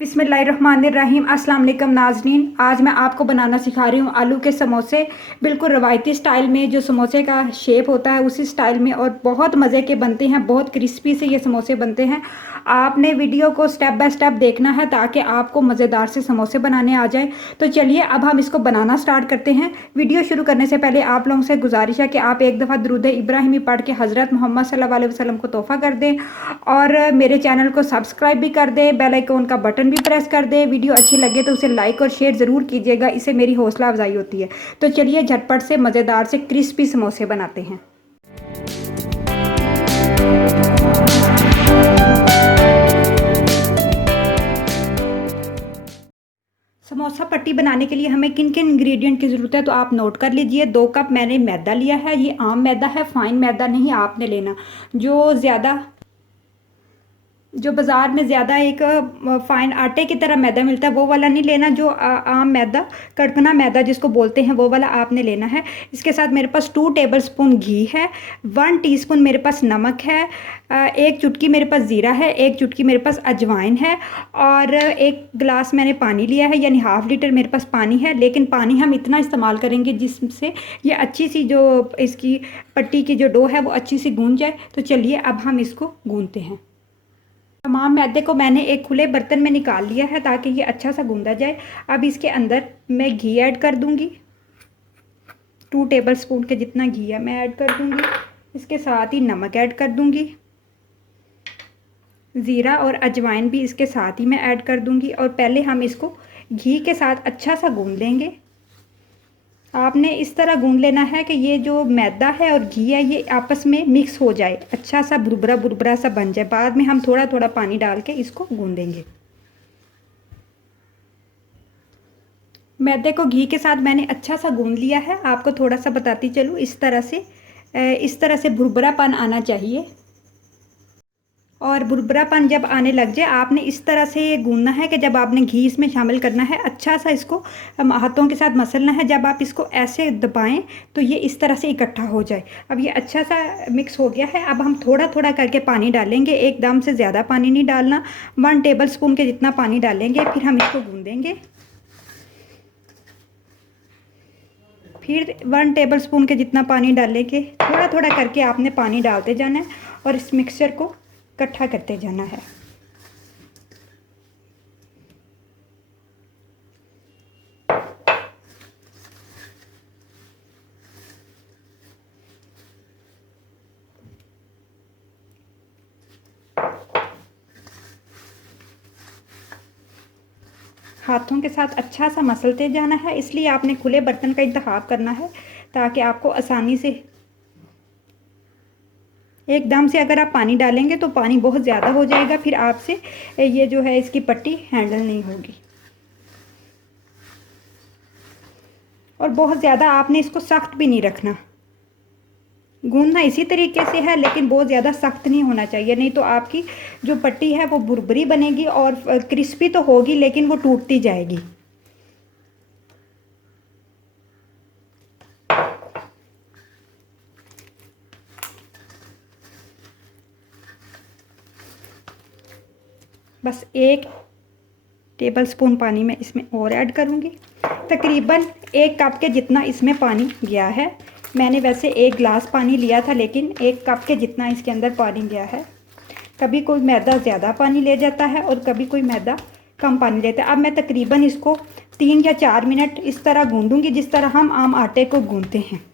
बिस्मिल्लाहिर्रहमानिर्रहीम। अस्सलाम वालेकुम नाज़रीन। आज मैं आपको बनाना सिखा रही हूँ आलू के समोसे। बिल्कुल रवायती स्टाइल में जो समोसे का शेप होता है उसी स्टाइल में, और बहुत मज़े के बनते हैं, बहुत क्रिस्पी से ये समोसे बनते हैं। आपने वीडियो को स्टेप बाय स्टेप देखना है ताकि आपको मज़ेदार से समोसे बनाने आ जाए। तो चलिए अब हम इसको बनाना स्टार्ट करते हैं। वीडियो शुरू करने से पहले आप लोगों से गुजारिश है कि आप एक दफ़ा दुरूद इब्राहिमी पढ़ के हज़रत मोहम्मद सल्लल्लाहु अलैहि वसल्लम को तोहफ़ा कर दें, और मेरे चैनल को सब्सक्राइब भी कर दें, बेल आइकन का बटन भी प्रेस कर दें। वीडियो अच्छी लगे तो उसे लाइक और शेयर ज़रूर कीजिएगा, इससे मेरी हौसला अफजाई होती है। तो चलिए झटपट से मज़ेदार से क्रिस्पी समोसे बनाते हैं। समोसा पट्टी बनाने के लिए हमें किन किन इंग्रेडिएंट की ज़रूरत है तो आप नोट कर लीजिए। 2 कप मैंने मैदा लिया है। ये आम मैदा है, फाइन मैदा नहीं आपने लेना। जो बाज़ार में ज़्यादा एक फ़ाइन आटे की तरह मैदा मिलता है वो वाला नहीं लेना। जो आम मैदा, कड़कना मैदा जिसको बोलते हैं, वो वाला आपने लेना है। इसके साथ मेरे पास 2 टेबलस्पून घी है, 1 टीस्पून मेरे पास नमक है, 1 चुटकी मेरे पास ज़ीरा है, 1 चुटकी मेरे पास अजवाइन है, और 1 गिलास मैंने पानी लिया है, यानी हाफ़ लीटर मेरे पास पानी है। लेकिन पानी हम इतना इस्तेमाल करेंगे जिससे ये अच्छी सी जो इसकी पट्टी की जो डो है वो अच्छी सी गूंज जाए। तो चलिए अब हम इसको गूंथते हैं। तमाम मैदे को मैंने एक खुले बर्तन में निकाल लिया है ताकि ये अच्छा सा गूंदा जाए। अब इसके अंदर मैं घी ऐड कर दूंगी। 2 टेबलस्पून के जितना घी है मैं ऐड कर दूंगी। इसके साथ ही नमक ऐड कर दूंगी, ज़ीरा और अजवाइन भी इसके साथ ही मैं ऐड कर दूंगी, और पहले हम इसको घी के साथ अच्छा सा गूंद लेंगे। आपने इस तरह गूंद लेना है कि ये जो मैदा है और घी है ये आपस में मिक्स हो जाए, अच्छा सा बुरबुरा बुरबुरा सा बन जाए। बाद में हम थोड़ा थोड़ा पानी डाल के इसको गूंदेंगे। मैदे को घी के साथ मैंने अच्छा सा गूंद लिया है। आपको थोड़ा सा बताती चलूँ, इस तरह से बुरबुरापन आना चाहिए। और बुरबुरापन जब आने लग जाए आपने इस तरह से गूंदना है कि जब आपने घी इसमें शामिल करना है, अच्छा सा इसको हाथों के साथ मसलना है। जब आप इसको ऐसे दबाएं तो ये इस तरह से इकट्ठा हो जाए। अब ये अच्छा सा मिक्स हो गया है। अब हम थोड़ा थोड़ा करके पानी डालेंगे, एकदम से ज़्यादा पानी नहीं डालना। 1 टेबलस्पून के जितना पानी डालेंगे, फिर हम इसको गूंदेंगे। फिर 1 टेबलस्पून के जितना पानी डालेंगे। थोड़ा थोड़ा करके आपने पानी डालते जाना है और इस मिक्सचर को इकट्ठा करते जाना है। हाथों के साथ अच्छा सा मसलते जाना है, इसलिए आपने खुले बर्तन का इंतखाब करना है ताकि आपको आसानी से। एकदम से अगर आप पानी डालेंगे तो पानी बहुत ज़्यादा हो जाएगा, फिर आपसे ये जो है इसकी पट्टी हैंडल नहीं होगी। और बहुत ज़्यादा आपने इसको सख्त भी नहीं रखना। गूंदना इसी तरीके से है, लेकिन बहुत ज़्यादा सख्त नहीं होना चाहिए, नहीं तो आपकी जो पट्टी है वो बुरबुरी बनेगी और क्रिस्पी तो होगी लेकिन वो टूटती जाएगी। बस 1 टेबलस्पून पानी मैं इसमें और ऐड करूँगी। तकरीबन 1 कप के जितना इसमें पानी गया है। मैंने वैसे 1 गिलास पानी लिया था, लेकिन 1 कप के जितना इसके अंदर पानी गया है। कभी कोई मैदा ज़्यादा पानी ले जाता है और कभी कोई मैदा कम पानी लेता है। अब मैं तकरीबन इसको 3 या 4 मिनट इस तरह गूंदूंगी जिस तरह हम आम आटे को गूंदते हैं।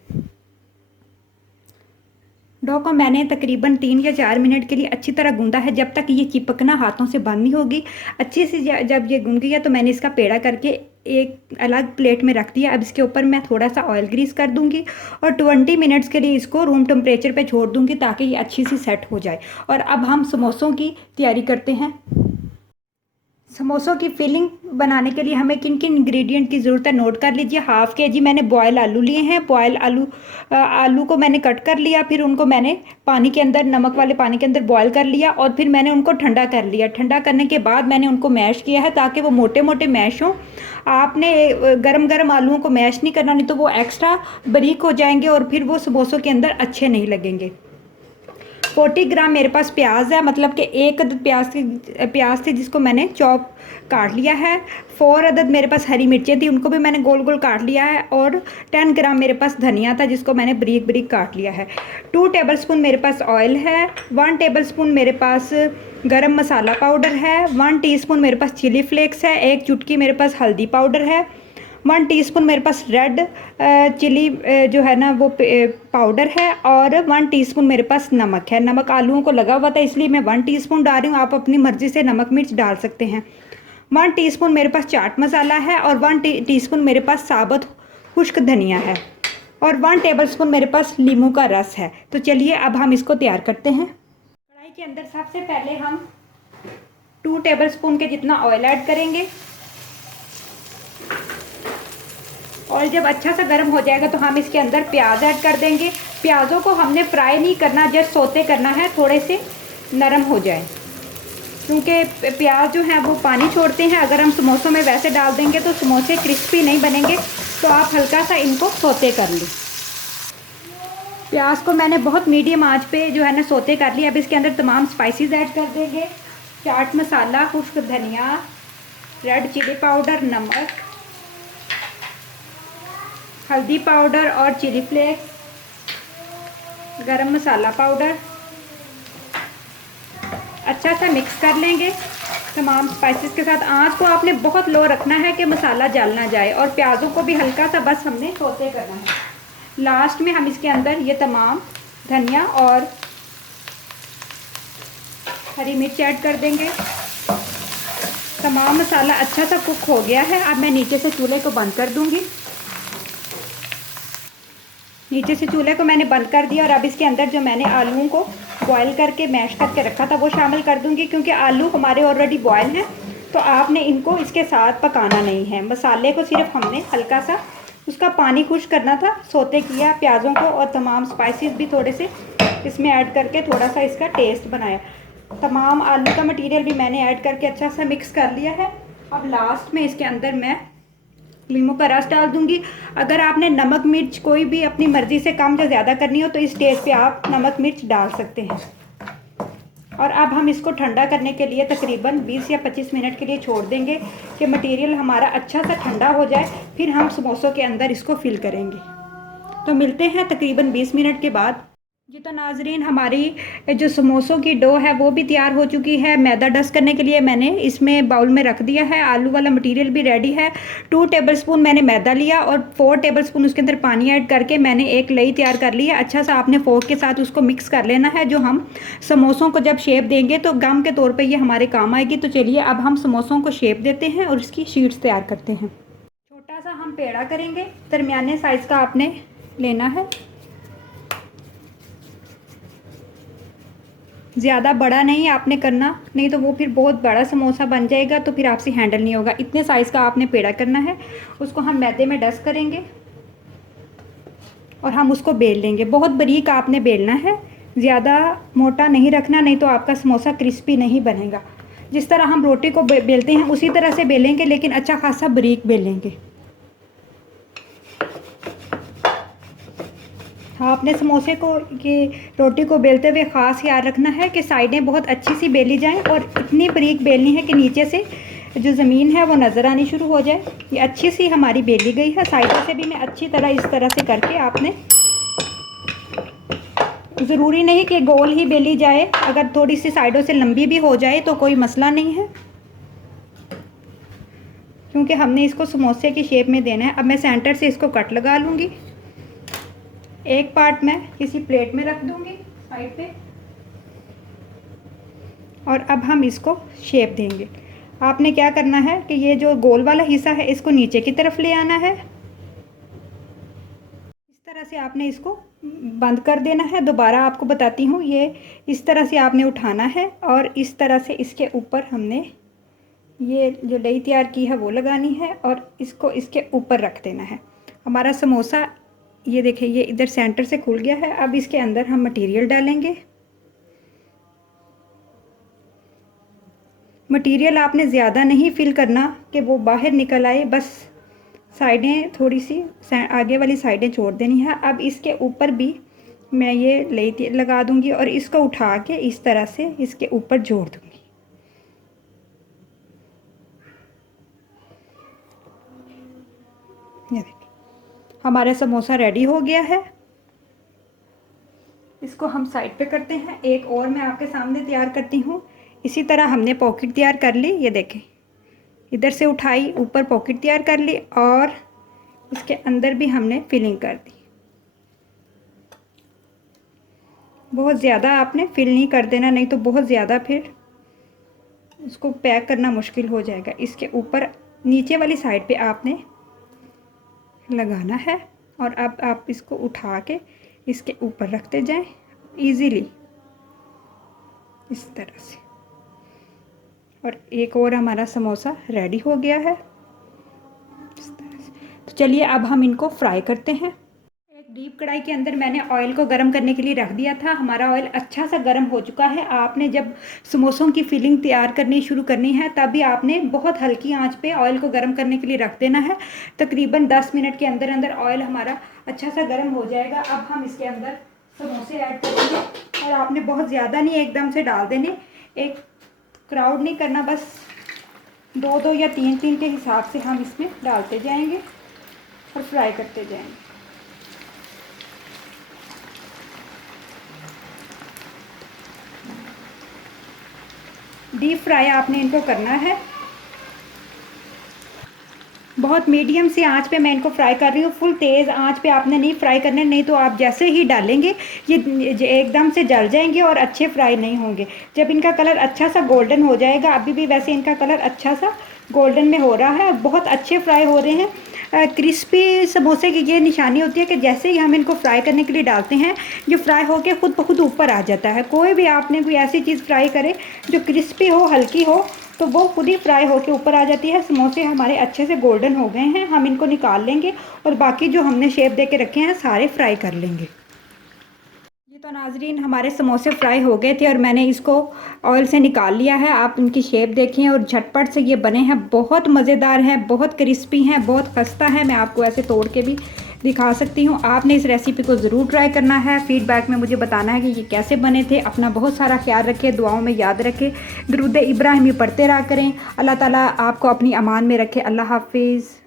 डो को मैंने तकरीबन 3 या 4 मिनट के लिए अच्छी तरह गूंदा है, जब तक ये चिपकना हाथों से बंद नहीं होगी। अच्छी से जब ये गूंद गया तो मैंने इसका पेड़ा करके एक अलग प्लेट में रख दिया। अब इसके ऊपर मैं थोड़ा सा ऑयल ग्रीस कर दूंगी और 20 मिनट्स के लिए इसको रूम टेम्परेचर पे छोड़ दूंगी ताकि ये अच्छी सी सेट हो जाए। और अब हम समोसों की तैयारी करते हैं। समोसों की फिलिंग बनाने के लिए हमें किन किन इंग्रेडिएंट की ज़रूरत है नोट कर लीजिए। हाफ़ के जी मैंने बॉयल आलू लिए हैं। बॉयल आलू को मैंने कट कर लिया, फिर उनको मैंने पानी के अंदर, नमक वाले पानी के अंदर बॉयल कर लिया, और फिर मैंने उनको ठंडा कर लिया। ठंडा करने के बाद मैंने उनको मैश किया है ताकि वो मोटे मोटे मैश हों। आपने गरम गरम आलूओं को मैश नहीं करना, नहीं तो वो एक्स्ट्रा बारीक हो जाएंगे और फिर वो समोसों के अंदर अच्छे नहीं लगेंगे। 40 ग्राम मेरे पास प्याज है, मतलब कि एक अदद प्याज थी जिसको मैंने चॉप काट लिया है। 4 अदद मेरे पास हरी मिर्चें थी, उनको भी मैंने गोल गोल काट लिया है। और 10 ग्राम मेरे पास धनिया था, जिसको मैंने बारीक बारीक काट लिया है। 2 टेबलस्पून मेरे पास ऑयल है। 1 टेबलस्पून मेरे पास गरम मसाला पाउडर है। 1 टीस्पून मेरे पास चिली फ्लेक्स है। 1 चुटकी मेरे पास हल्दी पाउडर है। 1 टीस्पून मेरे पास रेड चिली जो है ना वो पाउडर है। और 1 टीस्पून मेरे पास नमक है। नमक आलूओं को लगा हुआ था इसलिए मैं 1 टीस्पून डाल रही हूँ, आप अपनी मर्ज़ी से नमक मिर्च डाल सकते हैं। 1 टीस्पून मेरे पास चाट मसाला है। और 1 टीस्पून मेरे पास साबुत खुश्क धनिया है। और 1 टेबलस्पून मेरे पास नींबू का रस है। तो चलिए अब हम इसको तैयार करते हैं। कढ़ाई के अंदर सबसे पहले हम 2 टेबलस्पून के जितना ऑयल ऐड करेंगे। और जब अच्छा सा गर्म हो जाएगा तो हम इसके अंदर प्याज ऐड कर देंगे। प्याज़ों को हमने फ्राई नहीं करना, जस्ट सोते करना है, थोड़े से नरम हो जाए, क्योंकि प्याज जो है वो पानी छोड़ते हैं। अगर हम समोसों में वैसे डाल देंगे तो समोसे क्रिस्पी नहीं बनेंगे। तो आप हल्का सा इनको सोते कर लें। प्याज को मैंने बहुत मीडियम आंच पे जो है ना सोते कर लिया। अब इसके अंदर तमाम स्पाइसेस ऐड कर देंगे। चाट मसाला, खुश्क धनिया, रेड चिली पाउडर, नमक, हल्दी पाउडर और चिली फ्लेक्स, गरम मसाला पाउडर। अच्छा सा मिक्स कर लेंगे तमाम स्पाइसेस के साथ। आंच को आपने बहुत लो रखना है कि मसाला जल ना जाए। और प्याज़ों को भी हल्का सा बस हमने सौते करना है। लास्ट में हम इसके अंदर ये तमाम धनिया और हरी मिर्च ऐड कर देंगे। तमाम मसाला अच्छा सा कुक हो गया है। अब मैं नीचे से चूल्हे को बंद कर दूंगी। नीचे से चूल्हे को मैंने बंद कर दिया। और अब इसके अंदर जो मैंने आलूओं को बॉयल करके मैश करके रखा था वो शामिल कर दूंगी, क्योंकि आलू हमारे ऑलरेडी बॉयल हैं। तो आपने इनको इसके साथ पकाना नहीं है। मसाले को सिर्फ हमने हल्का सा उसका पानी खुश करना था, सोते किया प्याज़ों को। और तमाम स्पाइसेस भी थोड़े से इसमें ऐड करके थोड़ा सा इसका टेस्ट बनाया। तमाम आलू का मटीरियल भी मैंने ऐड करके अच्छा सा मिक्स कर लिया है। अब लास्ट में इसके अंदर मैं नींबू का रस डाल दूंगी। अगर आपने नमक मिर्च कोई भी अपनी मर्ज़ी से कम या ज़्यादा करनी हो तो इस स्टेज पे आप नमक मिर्च डाल सकते हैं। और अब हम इसको ठंडा करने के लिए तकरीबन 20 या 25 मिनट के लिए छोड़ देंगे कि मटेरियल हमारा अच्छा सा ठंडा हो जाए। फिर हम समोसों के अंदर इसको फिल करेंगे। तो मिलते हैं तकरीबन 20 मिनट के बाद। जी तो नाजरीन, हमारी जो समोसों की डो है वो भी तैयार हो चुकी है। मैदा डस्ट करने के लिए मैंने इसमें बाउल में रख दिया है। आलू वाला मटेरियल भी रेडी है। 2 टेबलस्पून मैंने मैदा लिया और 4 टेबलस्पून उसके अंदर पानी ऐड करके मैंने एक लई तैयार कर ली है। अच्छा सा आपने फोर्क के साथ उसको मिक्स कर लेना है। जो हम समोसों को जब शेप देंगे तो गम के तौर पर ये हमारे काम आएगी। तो चलिए अब हम समोसों को शेप देते हैं और इसकी शीट्स तैयार करते हैं। छोटा सा हम पेड़ा करेंगे, दरमियाने साइज़ का आपने लेना है। ज़्यादा बड़ा नहीं आपने करना, नहीं तो वो फिर बहुत बड़ा समोसा बन जाएगा तो फिर आपसे हैंडल नहीं होगा। इतने साइज़ का आपने पेड़ा करना है। उसको हम मैदे में डस्ट करेंगे और हम उसको बेल लेंगे। बहुत बारीक आपने बेलना है, ज़्यादा मोटा नहीं रखना, नहीं तो आपका समोसा क्रिस्पी नहीं बनेगा। जिस तरह हम रोटी को बेलते हैं उसी तरह से बेलेंगे, लेकिन अच्छा खासा बारीक बेलेंगे। हाँ, अपने समोसे को ये रोटी को बेलते हुए ख़ास याद रखना है कि साइडें बहुत अच्छी सी बेली जाएं और इतनी बारीक बेलनी है कि नीचे से जो ज़मीन है वो नज़र आनी शुरू हो जाए। ये अच्छी सी हमारी बेली गई है। साइडों से भी मैं अच्छी तरह इस तरह से करके आपने, ज़रूरी नहीं कि गोल ही बेली जाए, अगर थोड़ी सी साइडों से लंबी भी हो जाए तो कोई मसला नहीं है, क्योंकि हमने इसको समोसे की शेप में देना है। अब मैं सेंटर से इसको कट लगा लूँगी। एक पार्ट मैं किसी प्लेट में रख दूंगी साइड पे। और अब हम इसको शेप देंगे। आपने क्या करना है कि ये जो गोल वाला हिस्सा है इसको नीचे की तरफ ले आना है। इस तरह से आपने इसको बंद कर देना है। दोबारा आपको बताती हूँ, ये इस तरह से आपने उठाना है और इस तरह से इसके ऊपर हमने ये जो लई तैयार की है वो लगानी है और इसको इसके ऊपर रख देना है। हमारा समोसा ये देखिए, ये इधर सेंटर से खुल गया है। अब इसके अंदर हम मटेरियल डालेंगे। मटेरियल आपने ज़्यादा नहीं फिल करना कि वो बाहर निकल आए, बस साइडें थोड़ी सी आगे वाली साइडें छोड़ देनी है। अब इसके ऊपर भी मैं ये लई लगा दूंगी और इसको उठा के इस तरह से इसके ऊपर जोड़ दूंगी। ये देखिए हमारा समोसा रेडी हो गया है। इसको हम साइड पे करते हैं। एक और मैं आपके सामने तैयार करती हूँ। इसी तरह हमने पॉकेट तैयार कर ली। ये देखें, इधर से उठाई, ऊपर पॉकेट तैयार कर ली और इसके अंदर भी हमने फिलिंग कर दी। बहुत ज़्यादा आपने फिल नहीं कर देना, नहीं तो बहुत ज़्यादा फिर उसको पैक करना मुश्किल हो जाएगा। इसके ऊपर नीचे वाली साइड पे आपने लगाना है और अब आप इसको उठा के इसके ऊपर रखते जाएं इजीली इस तरह से। और एक और हमारा समोसा रेडी हो गया है इस तरह से। तो चलिए अब हम इनको फ्राई करते हैं। एक डीप कढ़ाई के अंदर मैंने ऑयल को गर्म करने के लिए रख दिया था। हमारा ऑयल अच्छा सा गर्म हो चुका है। आपने जब समोसों की फिलिंग तैयार करनी शुरू करनी है तभी आपने बहुत हल्की आंच पे ऑयल को गर्म करने के लिए रख देना है। तकरीबन 10 मिनट के अंदर अंदर ऑयल हमारा अच्छा सा गर्म हो जाएगा। अब हम इसके अंदर समोसे ऐड करेंगे और आपने बहुत ज़्यादा नहीं एकदम से डाल देने, एक क्राउड नहीं करना, बस 2-2 या 3-3 के हिसाब से हम इसमें डालते जाएंगे और फ्राई करते जाएंगे। डीप फ्राई आपने इनको करना है। बहुत मीडियम सी आंच पे मैं इनको फ्राई कर रही हूँ। फुल तेज़ आंच पे आपने नहीं फ्राई करने, नहीं तो आप जैसे ही डालेंगे ये एकदम से जल जाएंगे और अच्छे फ्राई नहीं होंगे। जब इनका कलर अच्छा सा गोल्डन हो जाएगा, अभी भी वैसे इनका कलर अच्छा सा गोल्डन में हो रहा है, बहुत अच्छे फ्राई हो रहे हैं। क्रिस्पी समोसे की ये निशानी होती है कि जैसे ही हम इनको फ्राई करने के लिए डालते हैं जो फ्राई होकर खुद ब खुद ऊपर आ जाता है। कोई भी आपने कोई ऐसी चीज़ फ्राई करे जो क्रिस्पी हो, हल्की हो, तो वो खुद ही फ्राई होके ऊपर आ जाती है। समोसे हमारे अच्छे से गोल्डन हो गए हैं, हम इनको निकाल लेंगे और बाकी जो हमने शेप दे के रखे हैं सारे फ्राई कर लेंगे। ये तो नाजरीन हमारे समोसे फ्राई हो गए थे और मैंने इसको ऑयल से निकाल लिया है। आप इनकी शेप देखें और झटपट से ये बने हैं, बहुत मज़ेदार हैं, बहुत क्रिस्पी हैं, बहुत खस्ता है। मैं आपको ऐसे तोड़ के भी दिखा सकती हूँ। आपने इस रेसिपी को ज़रूर ट्राई करना है। फीडबैक में मुझे बताना है कि ये कैसे बने थे। अपना बहुत सारा ख्याल रखें, दुआओं में याद रखें, दुरूद इब्राहिमी पढ़ते रहा करें। अल्लाह ताला आपको अपनी अमान में रखे। अल्लाह हाफिज़।